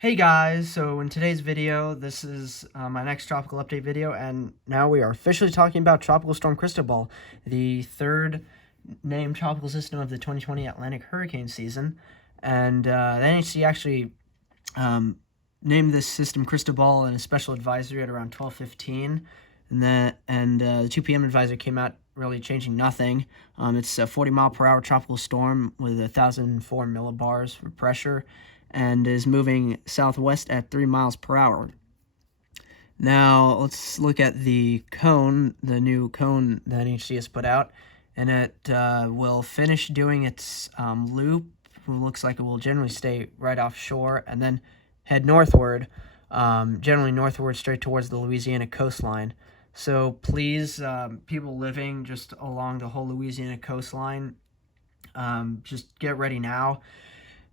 Hey guys, so in today's video, this is my next tropical update video, and now we are officially talking about Tropical Storm Cristobal, the third named tropical system of the 2020 Atlantic hurricane season. And the NHC actually named this system Cristobal in a special advisory at around 12:15, and the 2 p.m. advisory came out really changing nothing. It's a 40-mile-per-hour tropical storm with 1,004 millibars for pressure, and is moving southwest at 3 miles per hour. Now, let's look at the cone, the new cone that NHC has put out, and it will finish doing its loop. It looks like it will generally stay right offshore and then head northward, generally northward straight towards the Louisiana coastline. So please, people living just along the whole Louisiana coastline, just get ready now.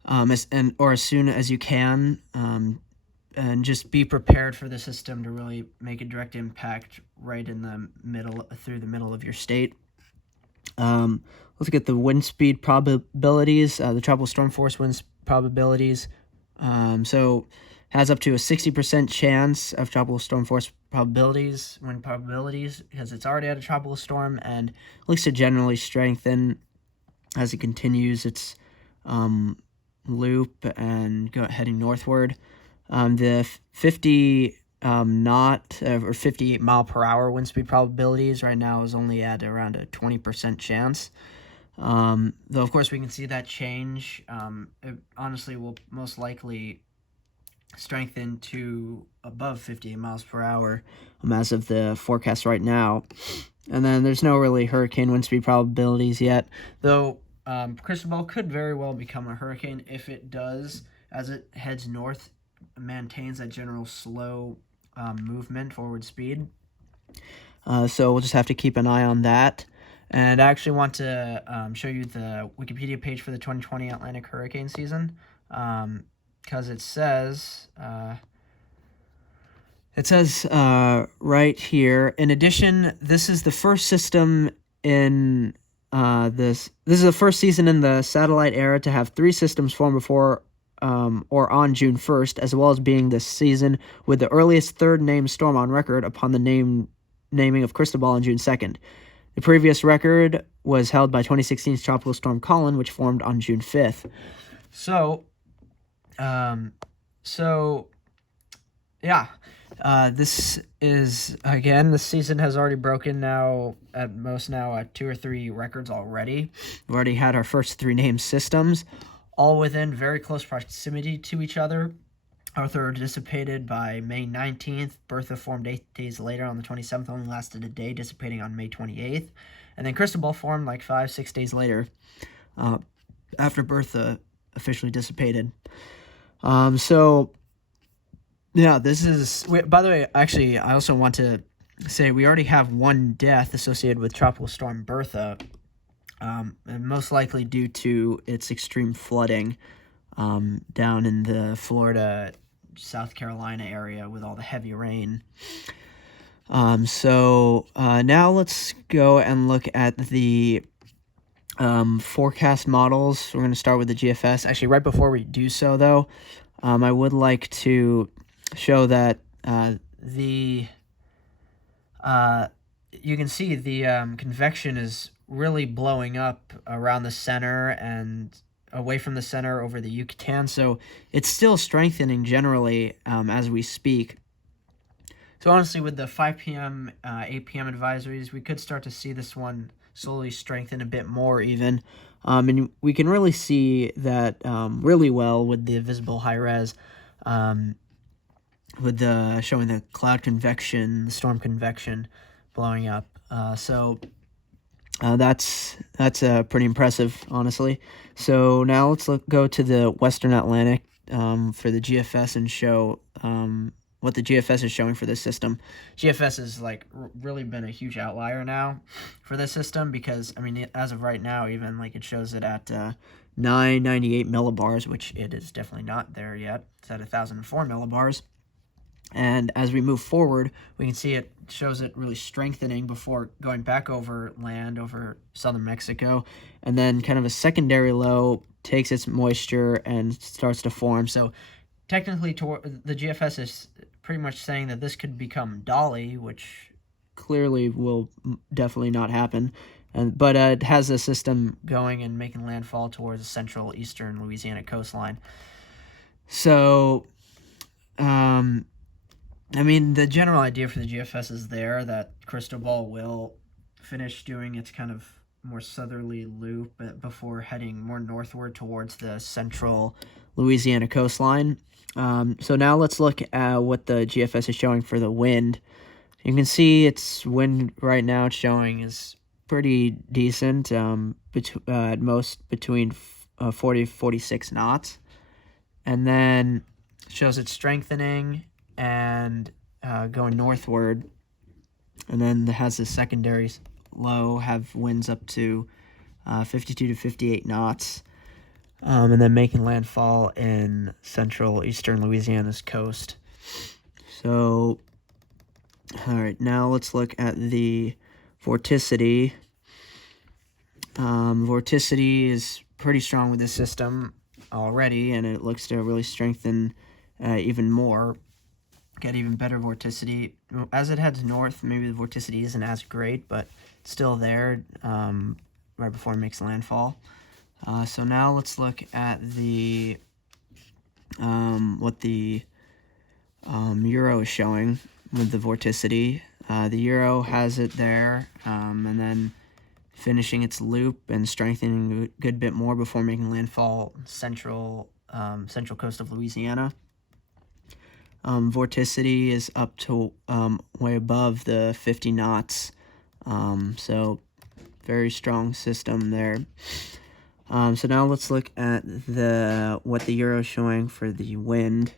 As soon as you can, and just be prepared for the system to really make a direct impact right in the middle, through the middle of your state. Let's look at the wind speed probabilities, the tropical storm force winds probabilities. So has up to a 60% chance of tropical storm force wind probabilities, because it's already at a tropical storm, and looks to generally strengthen as it continues its loop and heading northward. The 50 knot or 58 mile per hour wind speed probabilities right now is only at around a 20% chance. Though of course we can see that change. It honestly will most likely strengthen to above 58 miles per hour as of the forecast right now. And then there's no really hurricane wind speed probabilities yet, though Cristobal could very well become a hurricane if it does, as it heads north, maintains that general slow movement, forward speed. So we'll just have to keep an eye on that. And I actually want to show you the Wikipedia page for the 2020 Atlantic hurricane season, because it says right here, in addition, this is the first system in this is the first season in the satellite era to have 3 systems form before or on June 1st, as well as being this season with the earliest third named storm on record upon the naming of Cristobal on June 2nd. The previous record was held by 2016's Tropical Storm Collin, which formed on June 5th. So yeah. This is, again, this season has already broken at 2 or 3 records already. We've already had our first 3 named systems, all within very close proximity to each other. Arthur dissipated by May 19th. Bertha formed 8 days later on the 27th, only lasted a day, dissipating on May 28th. And then Cristobal formed like 5-6 days later, after Bertha officially dissipated. Yeah, this is... By the way, actually, I also want to say we already have 1 death associated with Tropical Storm Bertha, and most likely due to its extreme flooding down in the Florida, South Carolina area with all the heavy rain. Now let's go and look at the forecast models. We're going to start with the GFS. Actually, right before we do so, though, I would like to show that you can see the convection is really blowing up around the center and away from the center over the Yucatan, so it's still strengthening generally as we speak. So honestly, with the 5 p.m., 8 p.m. advisories, we could start to see this one slowly strengthen a bit more even. And we can really see that really well with the visible high-res, with showing the cloud convection, the storm convection blowing up. That's pretty impressive, honestly. So now let's go to the Western Atlantic for the GFS and show what the GFS is showing for this system. GFS has really been a huge outlier now for this system, because I mean, as of right now, even it shows it at 998 millibars, which it is definitely not there yet. It's at 1,004 millibars. And as we move forward, we can see it shows it really strengthening before going back over land, over southern Mexico. And then kind of a secondary low takes its moisture and starts to form. So technically, the GFS is pretty much saying that this could become Dolly, which clearly will definitely not happen. But it has a system going and making landfall towards the central eastern Louisiana coastline. So, I mean, the general idea for the GFS is there, that Cristobal will finish doing its kind of more southerly loop before heading more northward towards the central Louisiana coastline. So now let's look at what the GFS is showing for the wind. You can see its wind right now it's showing is pretty decent, at most between 40 to 46 knots. And then it shows it strengthening and going northward. And then it has the secondary low, have winds up to 52 to 58 knots. And then making landfall in central eastern Louisiana's coast. So, all right, now let's look at the vorticity. Vorticity is pretty strong with this system already, and it looks to really strengthen even more, get even better vorticity. As it heads north, maybe the vorticity isn't as great, but it's still there right before it makes landfall. So now let's look at the what the Euro is showing with the vorticity. The Euro has it there, and then finishing its loop and strengthening a good bit more before making landfall central coast of Louisiana. Vorticity is up to way above the 50 knots, so very strong system there. So now let's look at what the Euro is showing for the wind.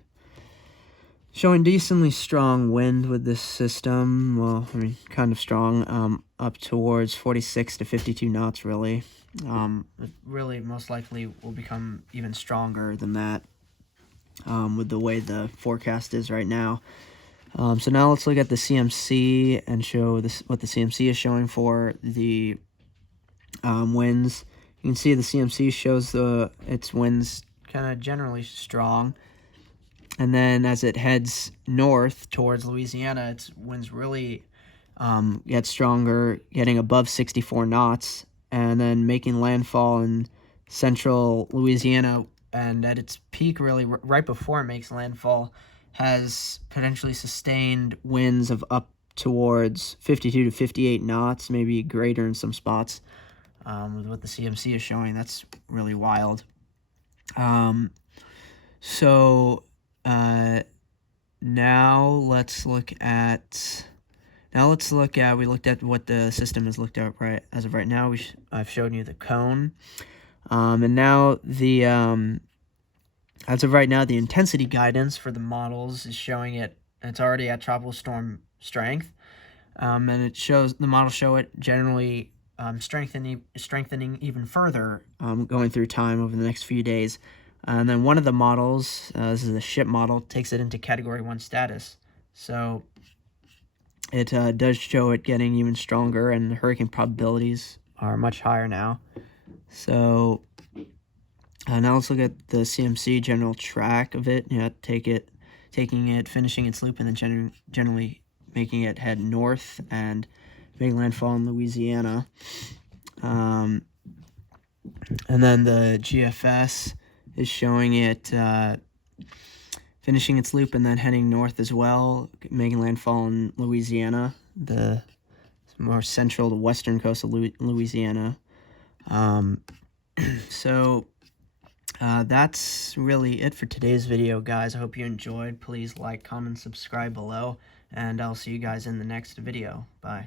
Showing decently strong wind with this system. Well, I mean, kind of strong, up towards 46 to 52 knots, really. It really most likely will become even stronger than that with the way the forecast is right now. So now let's look at the CMC and show what the CMC is showing for the winds. You can see the CMC shows its winds kind of generally strong. And then as it heads north towards Louisiana, its winds really get stronger, getting above 64 knots, and then making landfall in central Louisiana. And at its peak, really, right before it makes landfall, has potentially sustained winds of up towards 52 to 58 knots, maybe greater in some spots. With what the CMC is showing, that's really wild. So now let's look at we looked at what the system has looked at right as of right now. I've shown you the cone, and now the as of right now the intensity guidance for the models is showing it's already at tropical storm strength, and it shows the models show it generally strengthening even further going through time over the next few days. And then one of the models, this is the ship model, takes it into Category 1 status. So it does show it getting even stronger, and the hurricane probabilities are much higher now. So now let's look at the CMC general track of it. Taking it, finishing its loop, and then generally making it head north and making landfall in Louisiana. And then the GFS is showing it finishing its loop and then heading north as well, making landfall in Louisiana, the more central to western coast of Louisiana. So that's really it for today's video, guys. I hope you enjoyed. Please like, comment, subscribe below, and I'll see you guys in the next video. Bye.